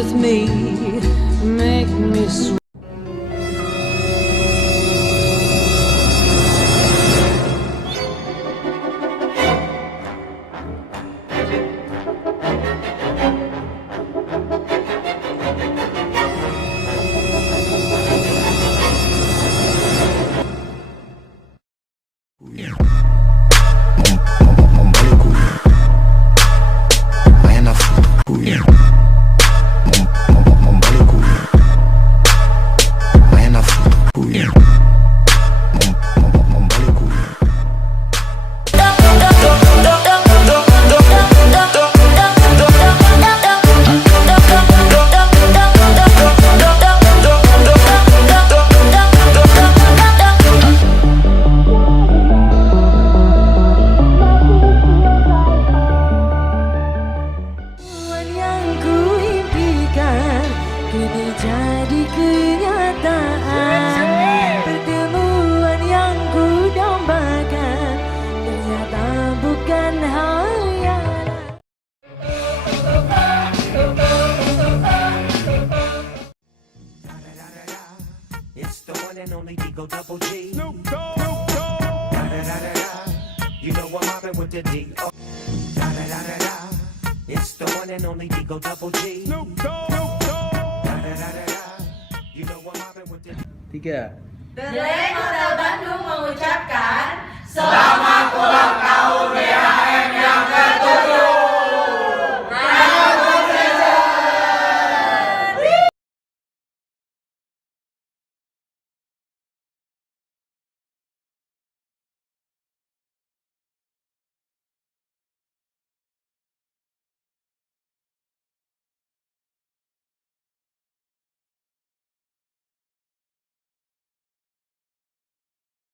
with me, make me sweet. Kini jadi kenyataan, pertemuan yang ku dambakan ternyata bukan hayalan. It's the one and only Digo Double G. You know I'm mobbing with the D. It's the one and only Digo Double G. Tiga. The Lake Hotel Bandung mengucapkan selamat ulang tahun ya.